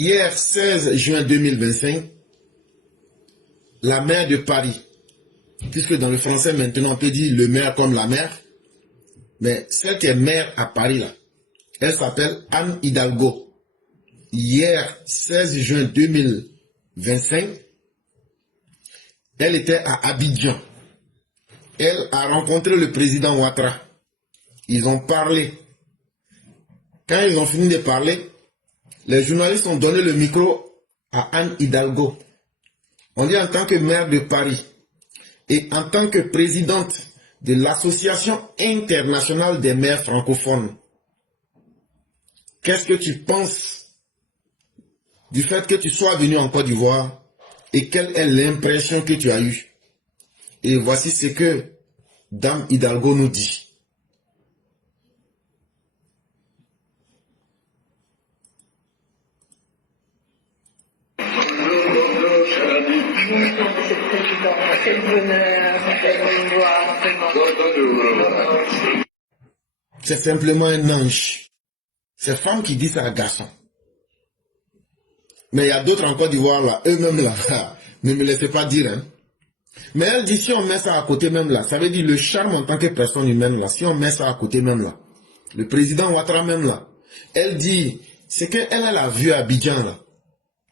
Hier, 16 juin 2025, la maire de Paris, puisque dans le français maintenant on peut dire le maire comme la mère, mais celle qui est maire à Paris là, elle s'appelle Anne Hidalgo. Hier, 16 juin 2025, elle était à Abidjan. Elle a rencontré le président Ouattara. Ils ont parlé. Quand ils ont fini de parler, les journalistes ont donné le micro à Anne Hidalgo. On dit en tant que maire de Paris et en tant que présidente de l'Association internationale des maires francophones, qu'est-ce que tu penses du fait que tu sois venu en Côte d'Ivoire et quelle est l'impression que tu as eue? Et voici ce que Dame Hidalgo nous dit. Quel bonheur de vous voir. C'est simplement un ange. C'est femme qui dit ça à garçon. Mais il y a d'autres en Côte d'Ivoire là, eux-mêmes là, ne me laissez pas dire. Hein. Mais elle dit si on met ça à côté même là, ça veut dire le charme en tant que personne humaine là, si on met ça à côté même là, le président Ouattara même là, elle dit, c'est qu'elle a la vue à Abidjan là.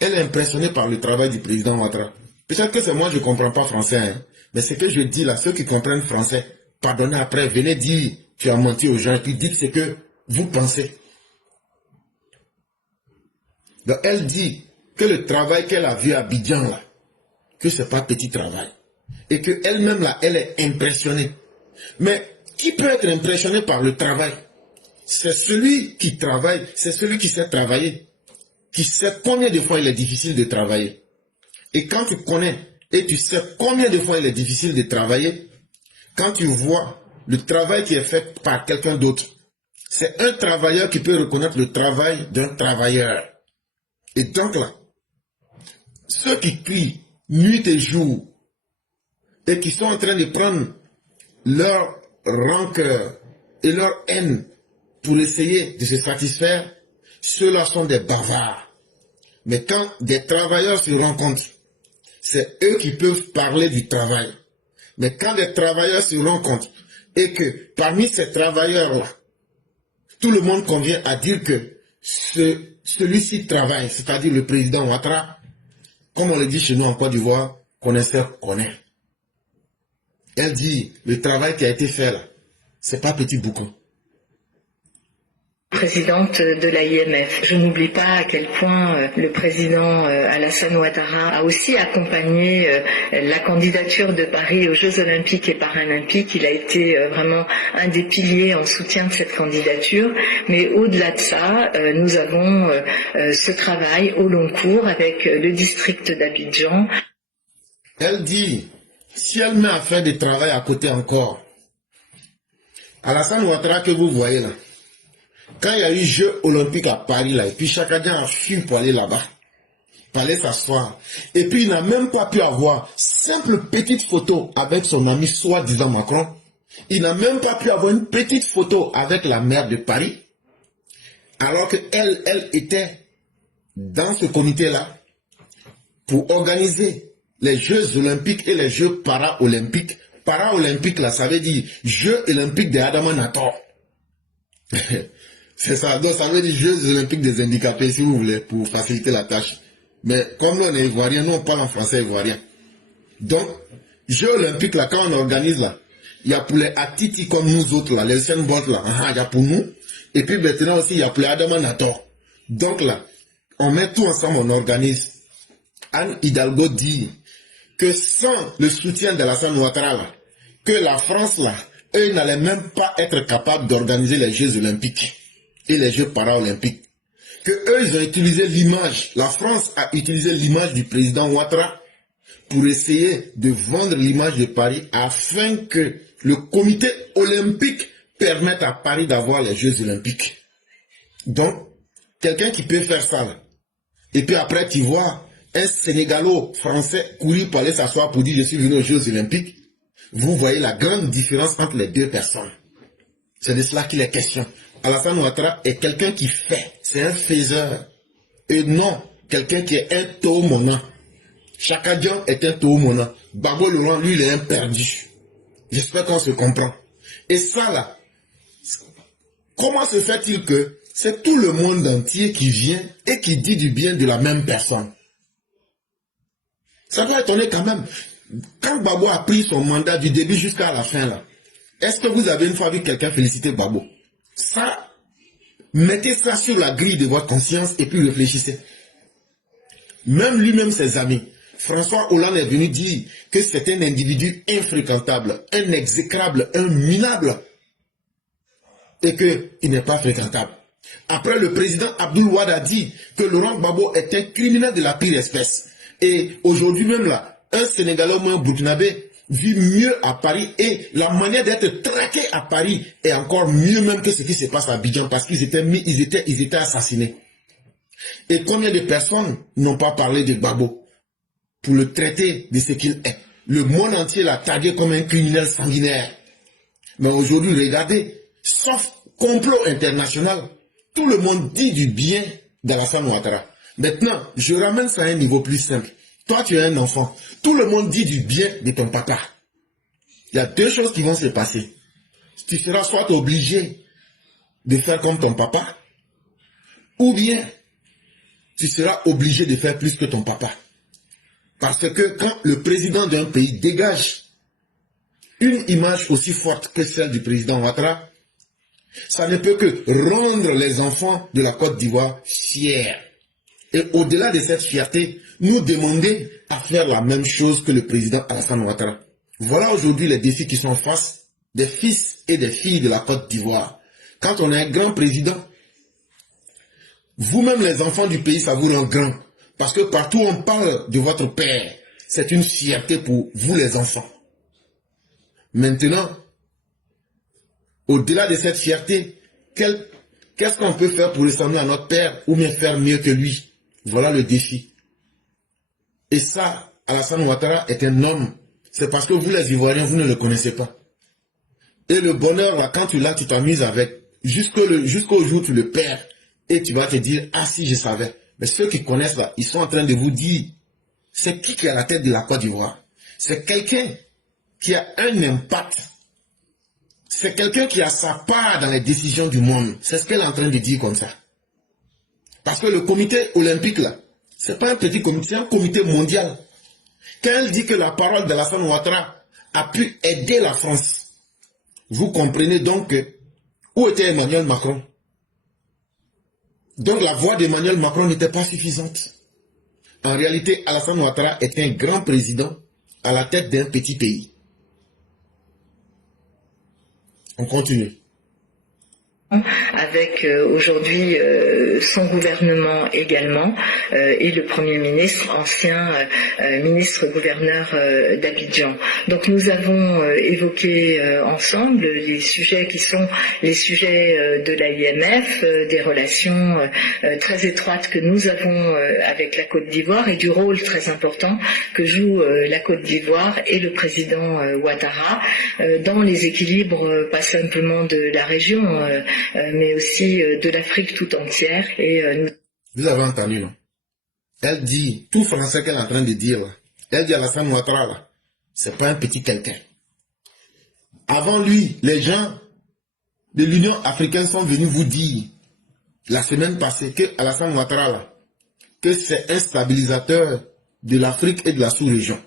Elle est impressionnée par le travail du président Ouattara. Peut-être que c'est moi, je ne comprends pas français, hein, mais ce que je dis là, ceux qui comprennent français, pardonnez après, venez dire, tu as menti aux gens, et puis dites ce que vous pensez. Donc elle dit que le travail qu'elle a vu à Abidjan là, que ce n'est pas petit travail. Et qu'elle-même là, elle est impressionnée. Mais qui peut être impressionné par le travail? C'est celui qui travaille, c'est celui qui sait travailler, qui sait combien de fois il est difficile de travailler. Et quand tu connais et tu sais combien de fois il est difficile de travailler, quand tu vois le travail qui est fait par quelqu'un d'autre, c'est un travailleur qui peut reconnaître le travail d'un travailleur. Et donc là, ceux qui crient nuit et jour et qui sont en train de prendre leur rancœur et leur haine pour essayer de se satisfaire, ceux-là sont des bavards. Mais quand des travailleurs se rencontrent, c'est eux qui peuvent parler du travail. Mais quand des travailleurs se rencontrent et que parmi ces travailleurs-là, tout le monde convient à dire que celui-ci travaille, c'est-à-dire le président Ouattara, comme on le dit chez nous en Côte d'Ivoire, connaisseur connaît. Elle dit, le travail qui a été fait là, c'est pas petit boucan. Présidente de l'AIMF. Je n'oublie pas à quel point le président Alassane Ouattara a aussi accompagné la candidature de Paris aux Jeux Olympiques et Paralympiques. Il a été vraiment un des piliers en soutien de cette candidature. Mais au-delà de ça, nous avons ce travail au long cours avec le district d'Abidjan. Elle dit, si elle met à faire des travail à côté encore, Alassane Ouattara que vous voyez là, quand il y a eu Jeux Olympiques à Paris, là, et puis chacun a fui pour aller là-bas, pour aller s'asseoir, et puis il n'a même pas pu avoir simple petite photo avec son ami soi-disant Macron, il n'a même pas pu avoir une petite photo avec la maire de Paris, alors qu'elle était dans ce comité-là pour organiser les Jeux Olympiques et les Jeux Paralympiques. Paralympiques, là, ça veut dire Jeux Olympiques de Adama Nator. C'est ça, donc ça veut dire Jeux Olympiques des handicapés, si vous voulez, pour faciliter la tâche. Mais comme là, on est ivoirien, nous on parle en français ivoirien. Donc, Jeux Olympiques, là, quand on organise là, il y a pour les Atiti comme nous autres, là, les Usain Bolt, là, il y a pour nous. Et puis maintenant aussi, il y a pour les Adama Nator. Donc là, on met tout ensemble, on organise. Anne Hidalgo dit que sans le soutien de Alassane Ouattara, là, que la France, là, eux n'allaient même pas être capables d'organiser les Jeux Olympiques et les Jeux Paralympiques. Que eux, ils ont utilisé l'image, la France a utilisé l'image du président Ouattara pour essayer de vendre l'image de Paris afin que le comité olympique permette à Paris d'avoir les Jeux Olympiques. Donc, quelqu'un qui peut faire ça, là, et puis après tu vois un Sénégalo-Français courir pour aller s'asseoir pour dire je suis venu aux Jeux Olympiques, vous voyez la grande différence entre les deux personnes. C'est de cela qu'il est question. Alassane Ouattara est quelqu'un qui fait, c'est un faiseur. Et non quelqu'un qui est un Toomona. Chakadian est un Toomona. Babo Laurent, lui, il est un perdu. J'espère qu'on se comprend. Et ça, là, comment se fait-il que c'est tout le monde entier qui vient et qui dit du bien de la même personne? Ça doit étonner quand même. Quand Babo a pris son mandat du début jusqu'à la fin, là, est-ce que vous avez une fois vu quelqu'un féliciter Babo? Ça, mettez ça sur la grille de votre conscience et puis réfléchissez. Même lui-même, ses amis. François Hollande est venu dire que c'est un individu infréquentable, un exécrable, un minable. Et qu'il n'est pas fréquentable. Après, le président Abdoul Wade a dit que Laurent Gbagbo est un criminel de la pire espèce. Et aujourd'hui même là, un Sénégalais ou un Burkinabé vit mieux à Paris et la manière d'être traqué à Paris est encore mieux même que ce qui se passe à Abidjan parce qu'ils étaient assassinés. Et combien de personnes n'ont pas parlé de Gbagbo pour le traiter de ce qu'il est? Le monde entier l'a tagué comme un criminel sanguinaire. Mais aujourd'hui, regardez, sauf complot international, tout le monde dit du bien d'Alassane Ouattara. Maintenant, je ramène ça à un niveau plus simple. Toi, tu es un enfant. Tout le monde dit du bien de ton papa. Il y a deux choses qui vont se passer. Tu seras soit obligé de faire comme ton papa, ou bien tu seras obligé de faire plus que ton papa. Parce que quand le président d'un pays dégage une image aussi forte que celle du président Ouattara, ça ne peut que rendre les enfants de la Côte d'Ivoire fiers. Et au-delà de cette fierté, nous demander à faire la même chose que le président Alassane Ouattara. Voilà aujourd'hui les défis qui sont face des fils et des filles de la Côte d'Ivoire. Quand on est un grand président, vous-même les enfants du pays, ça vous rend grand. Parce que partout où on parle de votre père, c'est une fierté pour vous les enfants. Maintenant, au-delà de cette fierté, qu'est-ce qu'on peut faire pour ressembler à notre père ou bien faire mieux que lui? Voilà le défi. Et ça, Alassane Ouattara est un homme. C'est parce que vous les Ivoiriens, vous ne le connaissez pas. Et le bonheur, là, quand tu l'as, tu t'amuses avec. Jusqu'au jour où tu le perds. Et tu vas te dire, ah si, je savais. Mais ceux qui connaissent là, ils sont en train de vous dire, c'est qui est à la tête de la Côte d'Ivoire? C'est quelqu'un qui a un impact. C'est quelqu'un qui a sa part dans les décisions du monde. C'est ce qu'elle est en train de dire comme ça. Parce que le comité olympique là, c'est pas un petit comité, c'est un comité mondial. Quand elle dit que la parole d'Alassane Ouattara a pu aider la France, vous comprenez donc que où était Emmanuel Macron? Donc la voix d'Emmanuel Macron n'était pas suffisante. En réalité, Alassane Ouattara est un grand président à la tête d'un petit pays. On continue. Avec aujourd'hui son gouvernement également et le Premier ministre, ancien ministre-gouverneur d'Abidjan. Donc nous avons évoqué ensemble les sujets qui sont les sujets de l'AIMF, des relations très étroites que nous avons avec la Côte d'Ivoire et du rôle très important que joue la Côte d'Ivoire et le président Ouattara dans les équilibres pas simplement de la région mais aussi de l'Afrique tout entière. Vous avez entendu, non? Elle dit, tout français qu'elle est en train de dire, là. Elle dit à Alassane Ouattara, là, c'est pas un petit quelqu'un. Avant lui, les gens de l'Union africaine sont venus vous dire, la semaine passée, que Alassane Ouattara, là, que c'est un stabilisateur de l'Afrique et de la sous-région.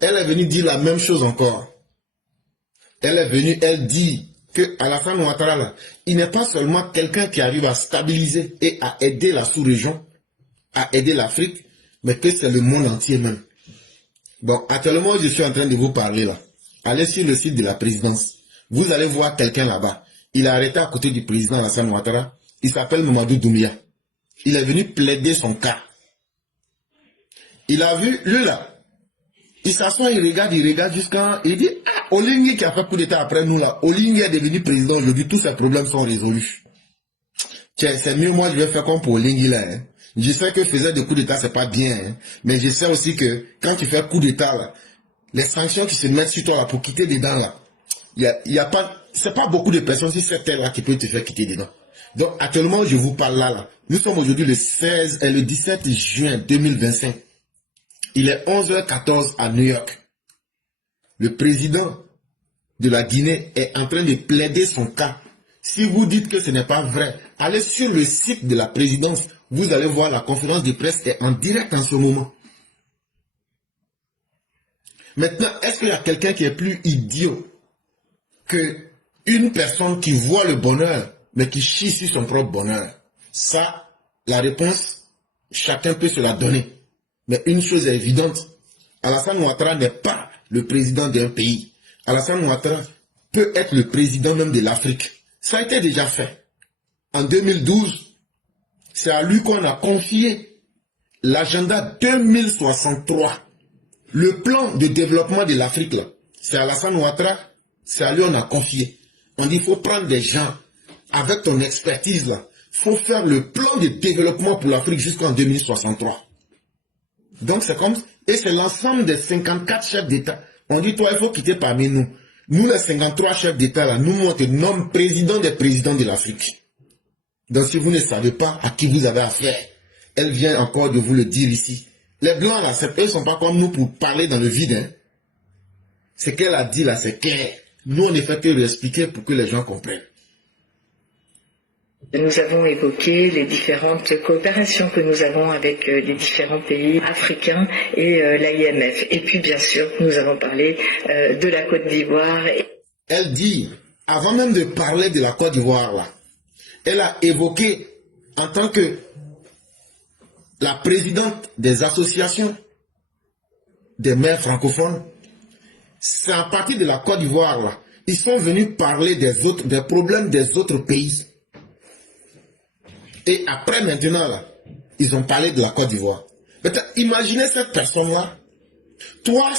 Elle est venue dire la même chose encore. Elle est venue, elle dit, que Alassane Ouattara, là, il n'est pas seulement quelqu'un qui arrive à stabiliser et à aider la sous-région, à aider l'Afrique, mais que c'est le monde entier même. Bon, actuellement, je suis en train de vous parler là. Allez sur le site de la présidence. Vous allez voir quelqu'un là-bas. Il est arrêté à côté du président Alassane Ouattara. Il s'appelle Mamadou Doumbia. Il est venu plaider son cas. Il a vu, lui là, il s'assoit, il regarde jusqu'à... Il dit, ah, Oligui qui a fait coup d'état après nous là, Oligui est devenu président aujourd'hui, tous ses problèmes sont résolus. Tiens, c'est mieux, moi je vais faire comme pour Oligui là. Hein. Je sais que faire des coups d'état c'est pas bien, hein. Mais je sais aussi que quand tu fais coup d'état là, les sanctions qui se mettent sur toi là pour quitter dedans là, il y a pas... C'est pas beaucoup de personnes, si c'est elle là qui peut te faire quitter dedans. Donc actuellement, je vous parle là. Nous sommes aujourd'hui le 16 et le 17 juin 2025. Il est 11h14 à New York. Le président de la Guinée est en train de plaider son cas. Si vous dites que ce n'est pas vrai, allez sur le site de la présidence. Vous allez voir la conférence de presse est en direct en ce moment. Maintenant, est-ce qu'il y a quelqu'un qui est plus idiot que une personne qui voit le bonheur, mais qui chie sur son propre bonheur? Ça, la réponse, chacun peut se la donner. Mais une chose est évidente, Alassane Ouattara n'est pas le président d'un pays. Alassane Ouattara peut être le président même de l'Afrique. Ça a été déjà fait. En 2012, c'est à lui qu'on a confié l'agenda 2063. Le plan de développement de l'Afrique, c'est Alassane Ouattara, c'est à lui qu'on a confié. On dit qu'il faut prendre des gens avec ton expertise là. Il faut faire le plan de développement pour l'Afrique jusqu'en 2063. Donc c'est comme, et c'est l'ensemble des 54 chefs d'État. On dit, toi, il faut quitter parmi nous. Nous, les 53 chefs d'État, là, nous, on te nomme président des présidents de l'Afrique. Donc, si vous ne savez pas à qui vous avez affaire, elle vient encore de vous le dire ici. Les Blancs, là, eux ne sont pas comme nous pour parler dans le vide. Hein. Ce qu'elle a dit, là, c'est clair. Nous, on ne fait que réexpliquer pour que les gens comprennent. Nous avons évoqué les différentes coopérations que nous avons avec les différents pays africains et l'AIMF. Et puis, bien sûr, nous avons parlé de la Côte d'Ivoire. Elle dit, avant même de parler de la Côte d'Ivoire, là, elle a évoqué en tant que la présidente des associations des maires francophones, c'est à partir de la Côte d'Ivoire, là, ils sont venus parler des problèmes des autres pays. Et après, maintenant, là, ils ont parlé de la Côte d'Ivoire. Maintenant, imaginez cette personne-là. Toi,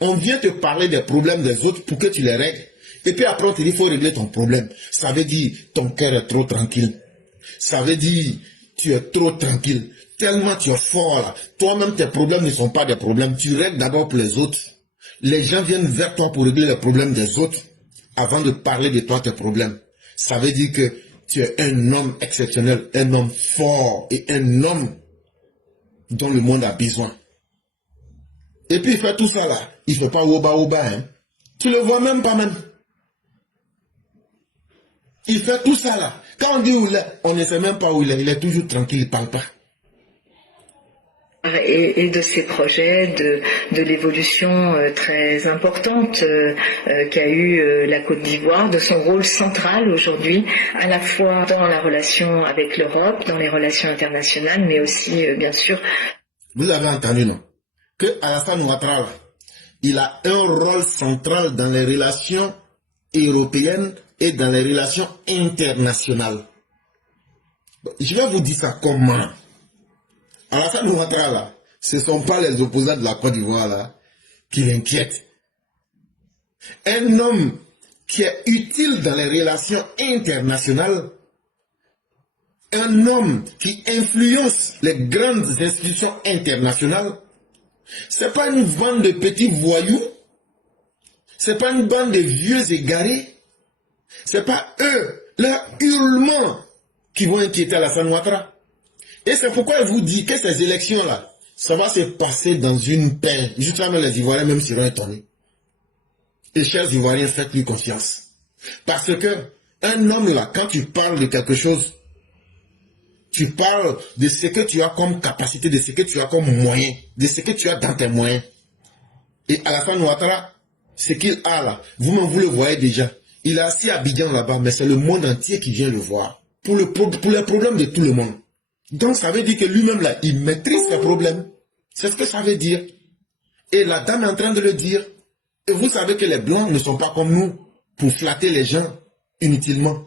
on vient te parler des problèmes des autres pour que tu les règles. Et puis après, on te dit, il faut régler ton problème. Ça veut dire, ton cœur est trop tranquille. Ça veut dire, tu es trop tranquille. Tellement tu es fort, là. Toi-même, tes problèmes ne sont pas des problèmes. Tu règles d'abord pour les autres. Les gens viennent vers toi pour régler les problèmes des autres avant de parler de toi, tes problèmes. Ça veut dire que tu es un homme exceptionnel, un homme fort et un homme dont le monde a besoin. Et puis il fait tout ça là, il ne fait pas oba, hein. Tu le vois même pas même. Il fait tout ça là. Quand on dit où il est, on ne sait même pas où il est toujours tranquille, il ne parle pas. Et de ces projets, de l'évolution très importante qu'a eu la Côte d'Ivoire, de son rôle central aujourd'hui, à la fois dans la relation avec l'Europe, dans les relations internationales, mais aussi, bien sûr... Vous avez entendu, non? Que Alassane Ouattara, il a un rôle central dans les relations européennes et dans les relations internationales. Je vais vous dire ça comment. Alassane Ouattara, là, ce ne sont pas les opposants de la Côte d'Ivoire là qui l'inquiètent. Un homme qui est utile dans les relations internationales, un homme qui influence les grandes institutions internationales, ce n'est pas une bande de petits voyous, ce n'est pas une bande de vieux égarés, ce n'est pas eux, leurs hurlements qui vont inquiéter Alassane Ouattara. Et c'est pourquoi je vous dis que ces élections-là, ça va se passer dans une paix. Justement, les Ivoiriens même seront étonnés. Et chers Ivoiriens, faites-lui confiance. Parce que un homme là, quand tu parles de quelque chose, tu parles de ce que tu as comme capacité, de ce que tu as comme moyen, de ce que tu as dans tes moyens. Et Alassane Ouattara, ce qu'il a là, vous-même vous le voyez déjà. Il est assis à Abidjan là-bas, mais c'est le monde entier qui vient le voir. Pour les problèmes de tout le monde. Donc ça veut dire que lui-même là, il maîtrise ses problèmes. C'est ce que ça veut dire. Et la dame est en train de le dire. Et vous savez que les Blancs ne sont pas comme nous pour flatter les gens inutilement.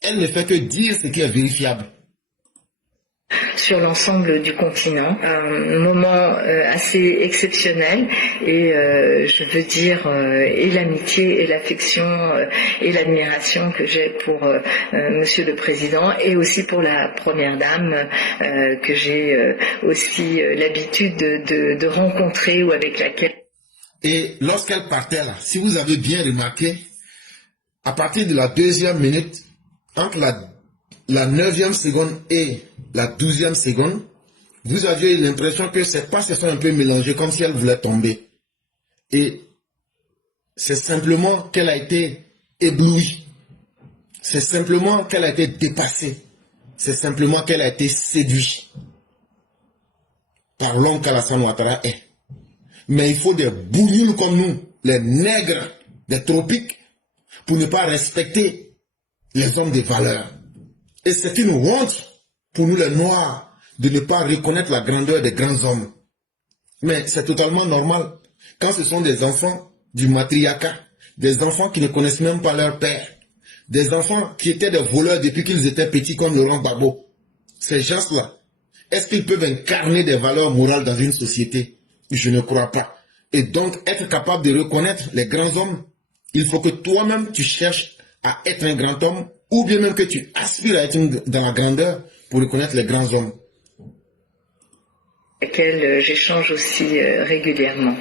Elle ne fait que dire ce qui est vérifiable. Sur l'ensemble du continent, un moment assez exceptionnel et je veux dire et l'amitié et l'affection et l'admiration que j'ai pour Monsieur le Président et aussi pour la Première Dame que j'ai aussi l'habitude de rencontrer ou avec laquelle. Et lorsqu'elle partait là, si vous avez bien remarqué, à partir de la 2e minute, entre la la 9e seconde et la 12e seconde, vous aviez l'impression que ses pas se sont un peu mélangés, comme si elle voulait tomber. Et c'est simplement qu'elle a été éblouie. C'est simplement qu'elle a été dépassée. C'est simplement qu'elle a été séduite par l'homme qu'Alassane Ouattara est. Mais il faut des bourgnes comme nous, les nègres des tropiques, pour ne pas respecter les hommes de valeur. Et c'est une honte pour nous les Noirs de ne pas reconnaître la grandeur des grands hommes. Mais c'est totalement normal quand ce sont des enfants du matriarcat, des enfants qui ne connaissent même pas leur père, des enfants qui étaient des voleurs depuis qu'ils étaient petits comme Laurent Gbagbo. Ces gens-là, est-ce qu'ils peuvent incarner des valeurs morales dans une société? Je ne crois pas. Et donc, être capable de reconnaître les grands hommes, il faut que toi-même tu cherches à être un grand homme, ou bien même que tu aspires à être dans la grandeur pour reconnaître les grands hommes. Avec lesquels j'échange aussi régulièrement.